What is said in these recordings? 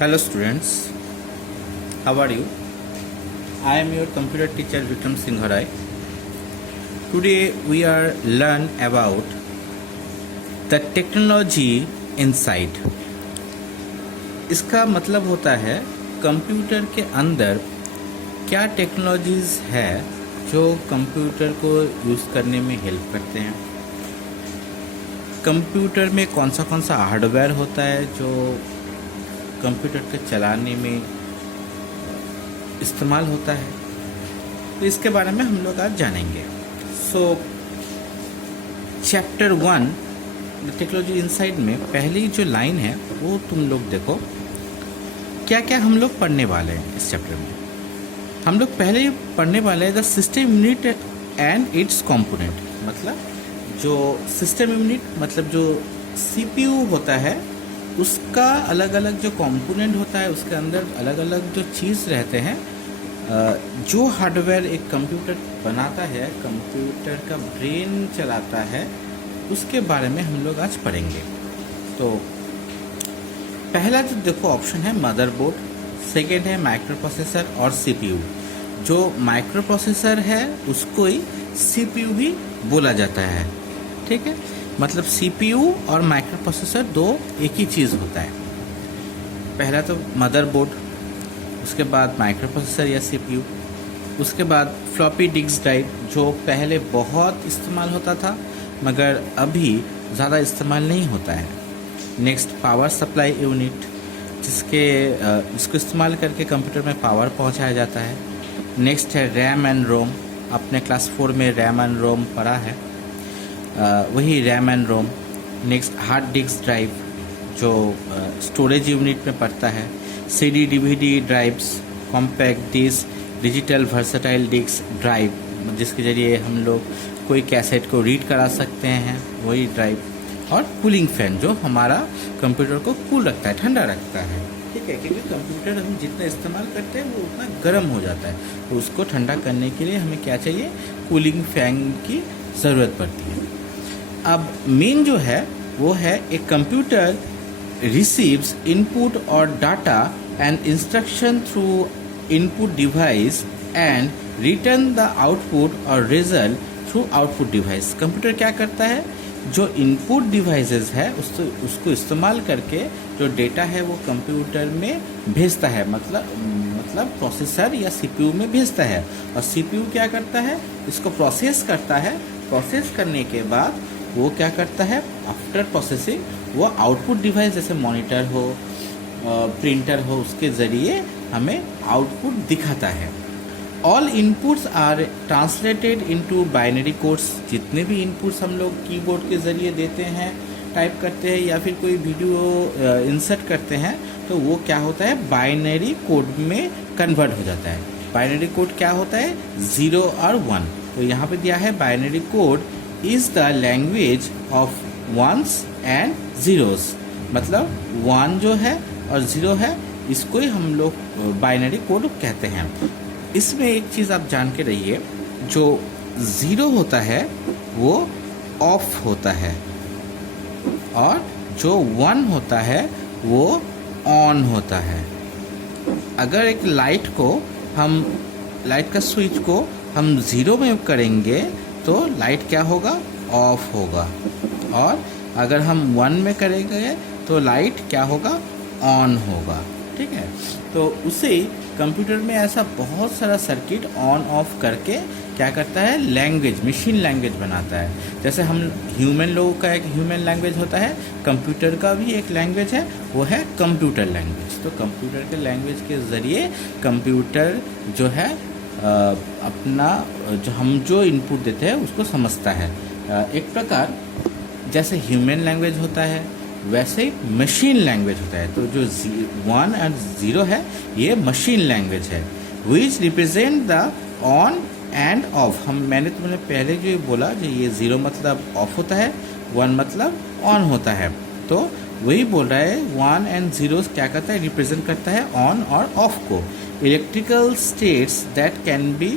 Hello students, how are you? I am your computer teacher Vikram Singharai. Today we are learn about the technology inside. इसका मतलब होता है computer के अंदर क्या टेक्नोलॉजीज है जो कंप्यूटर को यूज़ करने में हेल्प करते हैं। कंप्यूटर में कौन सा हार्डवेयर होता है जो कंप्यूटर के चलाने में इस्तेमाल होता है, तो इसके बारे में हम लोग आज जानेंगे। सो चैप्टर 1 टेक्नोलॉजी इनसाइड में पहली जो लाइन है वो तुम लोग देखो, क्या क्या हम लोग पढ़ने वाले हैं इस चैप्टर में। हम लोग पहले पढ़ने वाले हैं the system unit and it's component. मतलब जो सिस्टम यूनिट मतलब जो सीपीयू होता है उसका अलग अलग जो कंपोनेंट होता है, उसके अंदर अलग अलग जो चीज़ रहते हैं, जो हार्डवेयर एक कंप्यूटर बनाता है, कंप्यूटर का ब्रेन चलाता है, उसके बारे में हम लोग आज पढ़ेंगे। तो पहला जो देखो ऑप्शन है मदरबोर्ड, सेकेंड है माइक्रो प्रोसेसर और सीपीयू। जो माइक्रो प्रोसेसर है उसको ही सीपीयू भी बोला जाता है, ठीक है। मतलब सीपीयू और माइक्रो प्रोसेसर दो एक ही चीज़ होता है। पहला तो मदरबोर्ड, उसके बाद माइक्रो प्रोसेसर या सीपीयू, उसके बाद फ्लॉपी डिस्क ड्राइव जो पहले बहुत इस्तेमाल होता था मगर अभी ज़्यादा इस्तेमाल नहीं होता है। नेक्स्ट पावर सप्लाई यूनिट, जिसको इस्तेमाल करके कंप्यूटर में पावर पहुंचाया जाता है। नेक्स्ट है रैम एंड रोम, अपने क्लास 4 में रैम एंड रोम पढ़ा है, वही RAM and ROM. Next hard disk drive जो स्टोरेज यूनिट में पड़ता है। CD DVD drives, compact disc, digital versatile disc drive, जिसके ज़रिए हम लोग कोई कैसेट को रीड करा सकते हैं, वही ड्राइव। और कूलिंग फैन जो हमारा कंप्यूटर को कूल रखता है, ठंडा रखता है, ठीक है, क्योंकि कंप्यूटर हम जितना इस्तेमाल करते हैं वो उतना गर्म हो जाता है, तो उसको ठंडा करने के लिए हमें क्या चाहिए, कूलिंग फैन की ज़रूरत पड़ती है। अब मेन जो है वो है एक कंप्यूटर रिसीव्स इनपुट और data and instruction through input device and return the output और result through output device. Computer क्या करता है, जो इनपुट डिवाइसेस है उसको इस्तेमाल करके जो डेटा है वो कंप्यूटर में भेजता है, मतलब प्रोसेसर या सीपीयू में भेजता है। और सीपीयू क्या करता है, इसको प्रोसेस करता है। प्रोसेस करने के बाद वो क्या करता है, आफ्टर प्रोसेसिंग वो आउटपुट डिवाइस जैसे मॉनिटर हो, प्रिंटर हो, उसके ज़रिए हमें आउटपुट दिखाता है। All inputs are translated into binary codes. जितने भी इनपुट्स हम लोग कीबोर्ड के ज़रिए देते हैं, टाइप करते हैं या फिर कोई वीडियो इंसर्ट करते हैं, तो वो क्या होता है, बाइनरी कोड में कन्वर्ट हो जाता है। बाइनरी कोड क्या होता है, 0 और 1। तो यहाँ पे दिया है binary code is the language of ones and zeros. मतलब 1 जो है और 0 है, इसको ही हम लोग बाइनरी कोड कहते हैं। इसमें एक चीज़ आप जान के रहिए, जो 0 होता है वो ऑफ होता है और जो 1 होता है वो ऑन होता है। अगर एक लाइट का स्विच को हम 0 में करेंगे तो लाइट क्या होगा, ऑफ होगा, और अगर हम 1 में करेंगे तो लाइट क्या होगा, ऑन होगा, ठीक है। तो उसे कंप्यूटर में ऐसा बहुत सारा सर्किट ऑन ऑफ करके क्या करता है, लैंग्वेज, मशीन लैंग्वेज बनाता है। जैसे हम ह्यूमन लोगों का एक ह्यूमन लैंग्वेज होता है, कंप्यूटर का भी एक लैंग्वेज है, वो है कंप्यूटर लैंग्वेज। तो कंप्यूटर के लैंग्वेज के ज़रिए कंप्यूटर जो है अपना जो इनपुट देते हैं उसको समझता है। एक प्रकार जैसे ह्यूमन लैंग्वेज होता है वैसे ही मशीन लैंग्वेज होता है। तो जो 1 और 0 है ये मशीन लैंग्वेज है, which represent the on end of. मैंने तुमने पहले जो बोला, जो ये 0 मतलब ऑफ होता है, 1 मतलब ऑन होता है, तो वही बोल रहा है 1 एंड 0 क्या करता है, रिप्रेजेंट करता है ऑन और ऑफ को। Electrical states that can be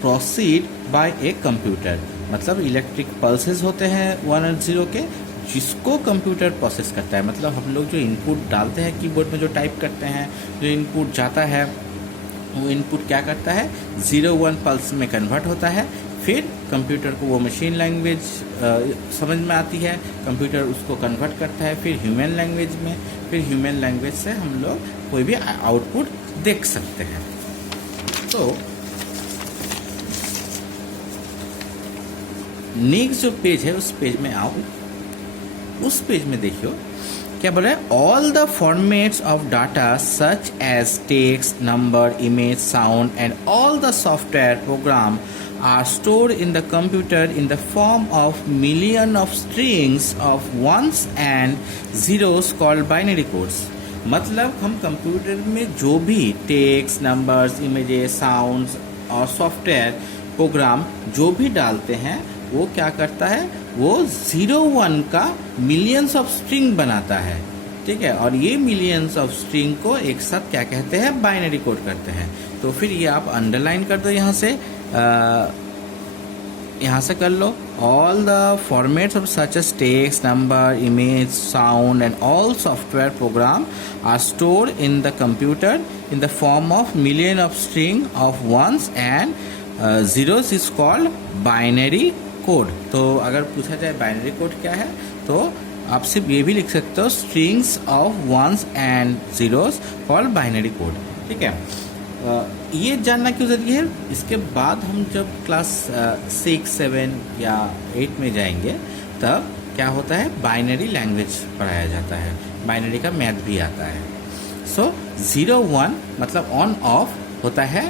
proceed bye a computer, मतलब इलेक्ट्रिक पल्सेस होते हैं 1 और 0 के, जिसको कंप्यूटर प्रोसेस करता है। मतलब हम लोग जो इनपुट डालते हैं कीबोर्ड में, जो टाइप करते हैं, जो इनपुट जाता है, वो इनपुट क्या करता है, 0-1 पल्स में कन्वर्ट होता है। फिर कंप्यूटर को वो मशीन लैंग्वेज समझ में आती है, कंप्यूटर उसको कन्वर्ट करता है फिर ह्यूमन लैंग्वेज में। फिर ह्यूमन लैंग्वेज से हम लोग कोई भी आउटपुट देख सकते हैं। तो नेक्स्ट जो पेज है उस पेज में आओ, उस पेज में देखियो क्या बोल रहा है, all the formats of data such as text, number, image, sound and all the software program are stored in the computer in the form of million of strings of ones and zeros called binary codes। मतलब हम computer में जो भी text, numbers, images, sounds और software program जो भी डालते हैं वो क्या करता है, वो 0-1 का मिलियंस ऑफ स्ट्रिंग बनाता है, ठीक है। और ये मिलियंस ऑफ स्ट्रिंग को एक साथ क्या कहते हैं, बाइनरी कोड करते हैं। तो फिर ये आप अंडरलाइन कर दो यहाँ से कर लो, all the formats of such as text, number, image, sound and all software program are stored in the computer in the form of million of string of ones and zeros is called binary code. तो अगर पूछा जाए binary code क्या है, तो आप सिर्फ ये भी लिख सकते हो, strings of ones and zeros called binary code, ठीक है। ये जानना क्यों जरूरी है, इसके बाद हम जब क्लास 6, 7 या 8 में जाएंगे तब क्या होता है, बाइनरी लैंग्वेज पढ़ाया जाता है, बाइनरी का मैथ भी आता है। सो 0-1 मतलब ऑन ऑफ होता है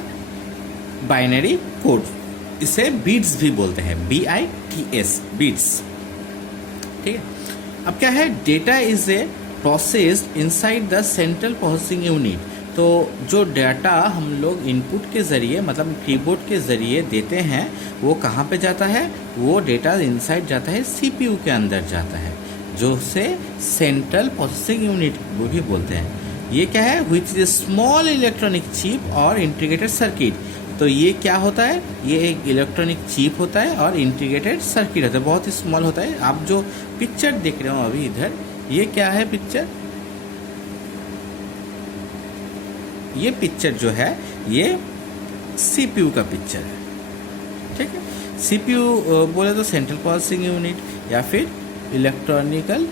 बाइनरी कोड, इसे बीट्स भी बोलते हैं, BITS, बीट्स, ठीक है। अब क्या है, data is a processed inside the central processing unit. तो जो डाटा हम लोग इनपुट के ज़रिए मतलब कीबोर्ड के ज़रिए देते हैं वो कहाँ पे जाता है, वो डेटा इनसाइड जाता है CPU के अंदर जाता है, जो से सेंट्रल प्रोसेसिंग यूनिट वो भी बोलते हैं। ये क्या है, which is small electronic chip और इंटीग्रेटेड सर्किट। तो ये क्या होता है, ये एक इलेक्ट्रॉनिक चिप होता है और इंटीग्रेटेड सर्किट होता है, बहुत ही स्मॉल होता है। आप जो पिक्चर देख रहे हो अभी इधर, ये क्या है पिक्चर, ये पिक्चर जो है ये CPU का पिक्चर है, ठीक है। CPU बोले तो सेंट्रल प्रोसेसिंग यूनिट या फिर इलेक्ट्रॉनिकल।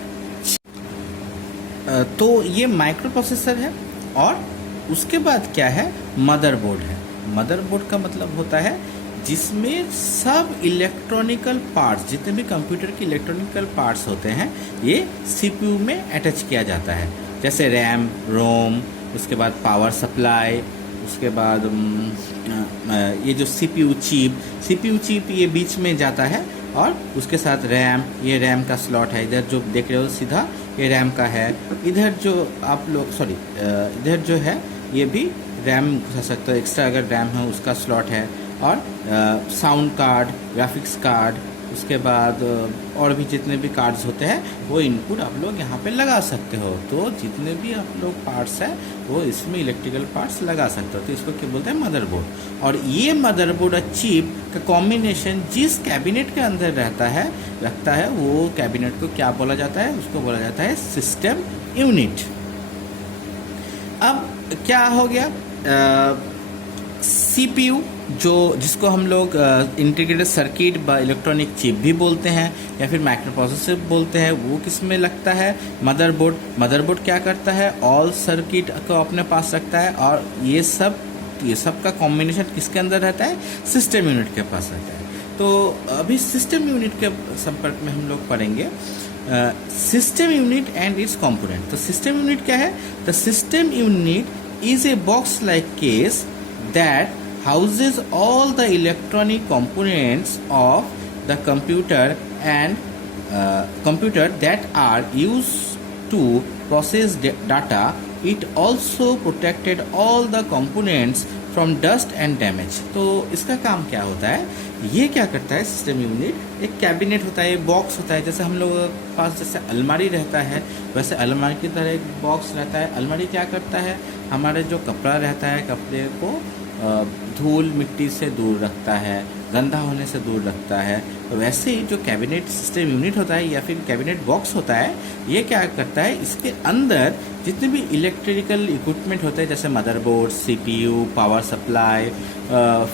तो ये माइक्रो प्रोसेसर है और उसके बाद क्या है, मदरबोर्ड है। मदरबोर्ड का मतलब होता है जिसमें सब इलेक्ट्रॉनिकल पार्ट्स, जितने भी कंप्यूटर के इलेक्ट्रॉनिकल पार्ट्स होते हैं ये CPU में अटैच किया जाता है, जैसे रैम, रोम, उसके बाद पावर सप्लाई, उसके बाद ये जो CPU चिप ये बीच में जाता है और उसके साथ रैम, ये रैम का स्लॉट है, इधर जो देख रहे हो सीधा ये रैम का है, इधर जो आप लोग इधर जो है ये भी रैम कह सकते हो, एक्स्ट्रा अगर रैम है उसका स्लॉट है। और साउंड कार्ड, ग्राफिक्स कार्ड, उसके बाद और भी जितने भी कार्ड्स होते हैं वो इनपुट आप लोग यहाँ पे लगा सकते हो। तो जितने भी आप लोग पार्ट्स हैं वो इसमें इलेक्ट्रिकल पार्ट्स लगा सकते हो, तो इसको क्या बोलते हैं, मदरबोर्ड। और ये मदरबोर्ड और चिप का कॉम्बिनेशन जिस कैबिनेट के अंदर रखता है वो कैबिनेट को क्या बोला जाता है, उसको बोला जाता है सिस्टम यूनिट। अब क्या हो गया, CPU जो जिसको हम लोग इंटीग्रेटेड सर्किट व इलेक्ट्रॉनिक चिप भी बोलते हैं या फिर माइक्रो प्रोसेसर बोलते हैं, वो किस में लगता है, मदरबोर्ड क्या करता है, ऑल सर्किट को अपने पास रखता है और ये सब का कॉम्बिनेशन किसके अंदर रहता है, सिस्टम यूनिट के पास रहता है। तो अभी सिस्टम यूनिट के संपर्क में हम लोग पढ़ेंगे system unit and it's component. तो सिस्टम यूनिट क्या है, the system unit is a box like case that houses all the electronic components of the computer that are used to process data. It also protected all the components from dust and damage. तो इसका काम क्या होता है, ये क्या करता है सिस्टम यूनिट, एक कैबिनेट होता है, बॉक्स होता है, जैसे हम लोग पास जैसे अलमारी रहता है वैसे अलमारी की तरह एक बॉक्स रहता है। अलमारी क्या करता है, हमारे जो कपड़ा रहता है कपड़े को धूल मिट्टी से दूर रखता है, गंदा होने से दूर रखता है। तो वैसे ही जो कैबिनेट सिस्टम यूनिट होता है या फिर कैबिनेट बॉक्स होता है, ये क्या करता है, इसके अंदर जितने भी इलेक्ट्रिकल इक्विपमेंट होते हैं जैसे motherboard, CPU, power supply,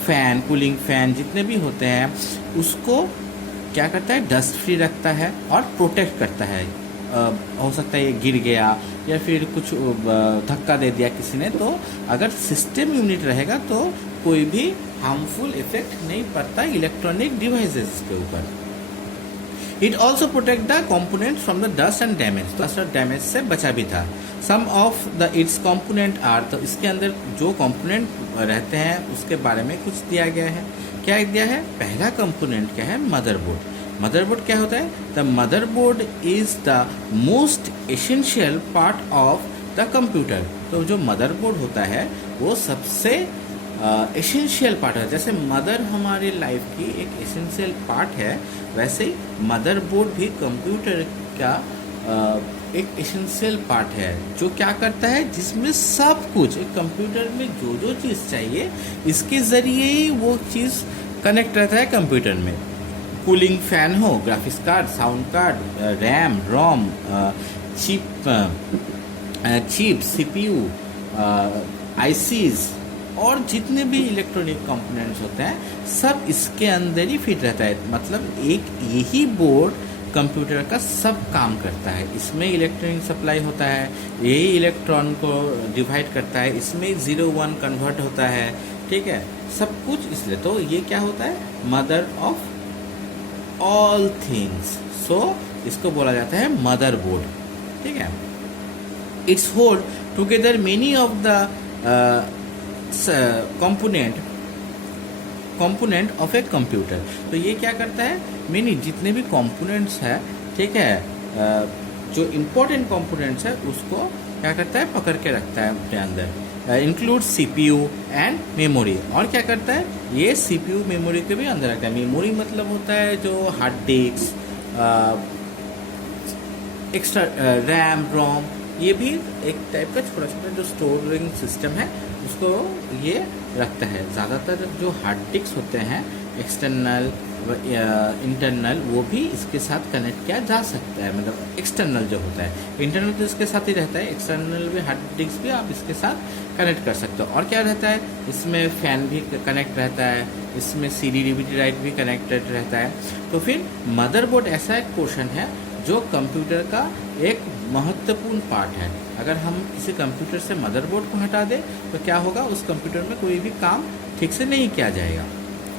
fan, cooling fan जितने भी होते हैं, उसको क्या करता है, डस्ट फ्री रखता है और प्रोटेक्ट करता है। हो सकता है ये गिर गया या फिर कुछ धक्का दे दिया किसी ने, तो अगर सिस्टम यूनिट रहेगा तो कोई भी हार्मफुल इफेक्ट नहीं पड़ता इलेक्ट्रॉनिक डिवाइसेस के ऊपर। It also protect the component from the dust and damage, dust और डैमेज से बचा भी था। Some of the its component are, तो इसके अंदर जो कॉम्पोनेंट रहते हैं उसके बारे में कुछ दिया गया है। क्या दिया है, पहला कॉम्पोनेंट क्या है, मदरबोर्ड। मदरबोर्ड क्या होता है, the motherboard is the most essential part of the computer. तो जो मदरबोर्ड होता है वो सबसे एसेंशियल पार्ट है। जैसे मदर हमारे लाइफ की एक एसेंशियल पार्ट है, वैसे ही मदरबोर्ड भी कंप्यूटर का एक एसेंशियल पार्ट है, जो क्या करता है, जिसमें सब कुछ एक कंप्यूटर में जो जो चीज़ चाहिए इसके ज़रिए ही वो चीज़ कनेक्ट रहता है कंप्यूटर में। कूलिंग फैन हो, graphics card, sound card, RAM, ROM, chip, CPU, ICs और जितने भी इलेक्ट्रॉनिक कंपोनेंट्स होते हैं सब इसके अंदर ही फिट रहता है। मतलब एक यही बोर्ड कंप्यूटर का सब काम करता है। इसमें इलेक्ट्रॉनिक सप्लाई होता है, यही इलेक्ट्रॉन को डिवाइड करता है, इसमें 0-1 कन्वर्ट होता है, ठीक है, सब कुछ इसलिए। तो ये क्या होता है, मदर ऑफ ऑल थिंग्स, सो इसको बोला जाता है मदरबोर्ड, ठीक है। It's hold together many of the component of a computer. तो ये क्या करता है, मेनी जितने भी कंपोनेंट्स है, ठीक है, जो इम्पोर्टेंट कंपोनेंट्स है उसको क्या करता है, पकड़ के रखता है अपने अंदर। इंक्लूड सीपीयू एंड मेमोरी, और क्या करता है, ये सीपीयू मेमोरी के भी अंदर रखता है। मेमोरी मतलब होता है जो हार्ड डिस्क, एक्स्ट्रा रैम, रोम, ये भी एक टाइप का छोटा छोटा जो स्टोरिंग सिस्टम है उसको ये रखता है। ज़्यादातर जो हार्ड डिस्क होते हैं एक्सटर्नल इंटरनल, वो भी इसके साथ कनेक्ट किया जा सकता है। मतलब एक्सटर्नल जो होता है, इंटरनल तो इसके साथ ही रहता है, एक्सटर्नल भी हार्ड डिस्क भी आप इसके साथ कनेक्ट कर सकते हो। और क्या रहता है, इसमें फैन भी कनेक्ट रहता है, इसमें CD DVD राइट भी कनेक्टेड रहता है। तो फिर मदरबोर्ड ऐसा एक पोर्शन है जो कंप्यूटर का एक महत्वपूर्ण पार्ट है। अगर हम किसी कंप्यूटर से मदरबोर्ड को हटा दें तो क्या होगा, उस कंप्यूटर में कोई भी काम ठीक से नहीं किया जाएगा।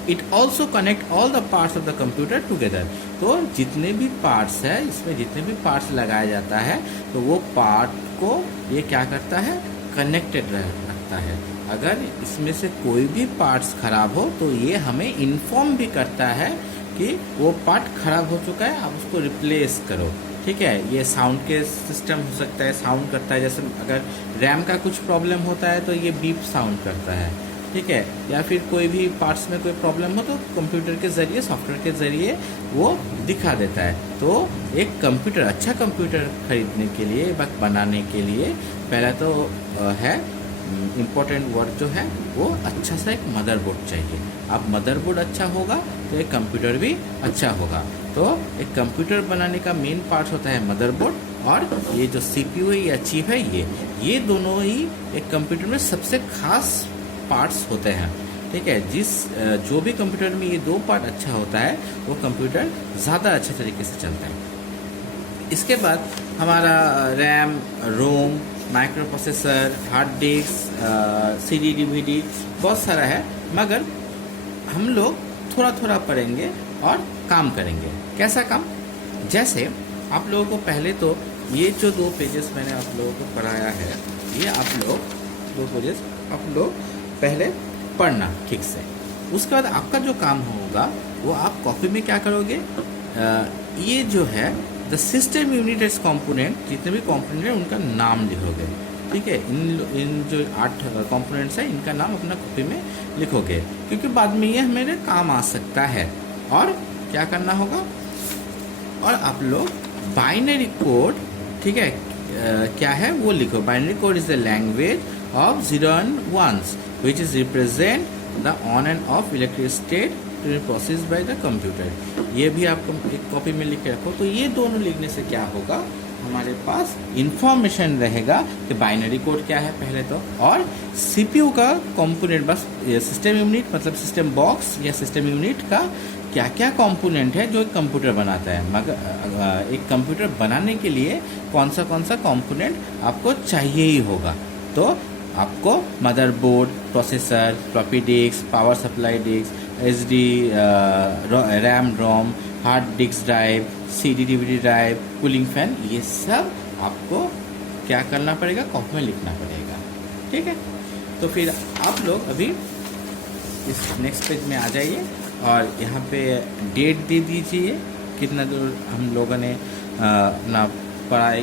It also connect all the parts of the computer together. तो जितने भी पार्ट्स है, इसमें जितने भी पार्ट्स लगाया जाता है तो वो पार्ट को ये क्या करता है, कनेक्टेड रखता है। अगर इसमें से कोई भी पार्ट्स खराब हो तो ये हमें इन्फॉर्म भी करता है कि वो पार्ट खराब हो चुका है, आप उसको रिप्लेस करो, ठीक है। ये साउंड के सिस्टम हो सकता है, साउंड करता है। जैसे अगर रैम का कुछ प्रॉब्लम होता है तो ये बीप साउंड करता है, ठीक है। या फिर कोई भी पार्ट्स में कोई प्रॉब्लम हो तो कंप्यूटर के ज़रिए, सॉफ्टवेयर के ज़रिए वो दिखा देता है। तो एक कंप्यूटर, अच्छा कंप्यूटर खरीदने के लिए, बनाने के लिए पहला तो है इम्पोर्टेंट वर्ड जो है वो अच्छा सा एक मदरबोर्ड चाहिए। अब मदरबोर्ड अच्छा होगा तो एक कंप्यूटर भी अच्छा होगा। तो एक कंप्यूटर बनाने का मेन पार्ट होता है मदरबोर्ड, और ये जो CPU है या चिप है, ये दोनों ही एक कंप्यूटर में सबसे खास पार्ट्स होते हैं, ठीक है। जो भी कंप्यूटर में ये दो पार्ट अच्छा होता है वो कंप्यूटर ज़्यादा अच्छे तरीके से चलता है। इसके बाद हमारा RAM, ROM, microprocessor, hard disk, CD DVD बहुत सारा है, मगर हम लोग थोड़ा थोड़ा पढ़ेंगे और काम करेंगे। कैसा काम, जैसे आप लोगों को पहले तो ये जो 2 पेजेस मैंने आप लोगों को पढ़ाया है, ये आप लोग 2 पेजेस आप लोग पहले पढ़ना ठीक से। उसके बाद आपका जो काम होगा वो आप कॉपी में क्या करोगे, ये जो है the system unit as component, जितने भी कॉम्पोनेंट हैं उनका नाम लिखोगे, ठीक है। इन जो 8 कॉम्पोनेंट्स हैं इनका नाम अपना कॉपी में लिखोगे, क्योंकि बाद में ये मेरे काम आ सकता है। और क्या करना होगा, और आप लोग बाइनरी कोड, ठीक है, क्या है वो लिखो। Binary code is the language of 0 and 1s, which is represent the on and off electric state to be processed by the computer. ये भी आप एक कॉपी में लिख के रखो। तो ये दोनों लिखने से क्या होगा, हमारे पास इंफॉर्मेशन रहेगा कि बाइनरी कोड क्या है पहले तो, और सीपीयू का कंपोनेंट, बस सिस्टम यूनिट मतलब सिस्टम बॉक्स या सिस्टम यूनिट का क्या क्या कंपोनेंट है जो एक कंप्यूटर बनाता है। मगर एक कंप्यूटर बनाने के लिए कौन सा कंपोनेंट आपको चाहिए ही होगा। तो आपको motherboard, processor, floppy disk, power supply disk, SD, RAM ROM, hard disk drive, CD DVD drive, cooling fan, ये सब आपको क्या करना पड़ेगा, कॉपी में लिखना पड़ेगा। ठीक है, तो फिर आप लोग अभी इस नेक्स्ट पेज में आ जाइए और यहाँ पे डेट दे दीजिए कितना दूर हम लोगों ने अपना पढ़ाई